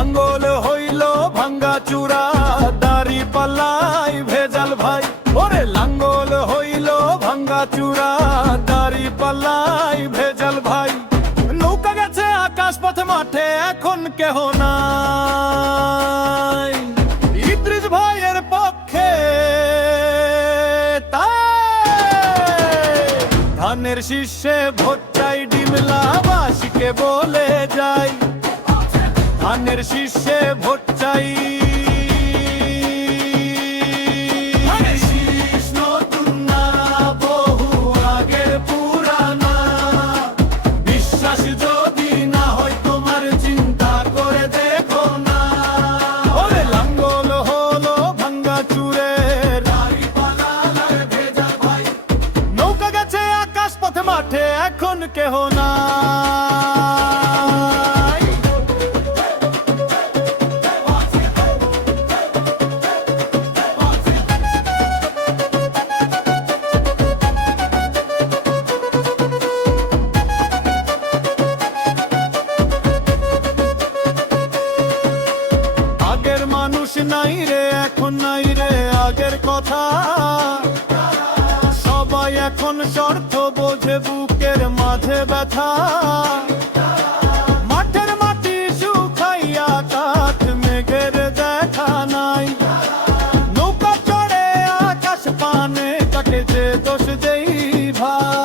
লাঙ্গল হইল ভাঙ্গা চূড়া, দাড়ি পাল্লাই ভেজাল ভাই। ওরে লাঙ্গল হইল ভাঙ্গা চূড়া, দাড়ি পাল্লাই ভেজাল ভাই। নৌকা গেছে আকাশ পথে মাঠে, এখন কেহ না শিষ্যে ভাইয়ের পক্ষে ভোট চাই ডিমলা বাসিকে বলে ধানের শীর্ষে ভোট চাই। ধানের শীষ নতুন না, নাই রে, এখন নাই রে আগের কথা। সবাই এখন শর্ত বোঝে বুকের মাঝে ব্যথা। মাঠের মাটি শুকাইয়া কাঠ মেঘের দেখা নাই। নৌকা চড়ে আকাশ পানে কাটে যে দোষ দেই ভাই।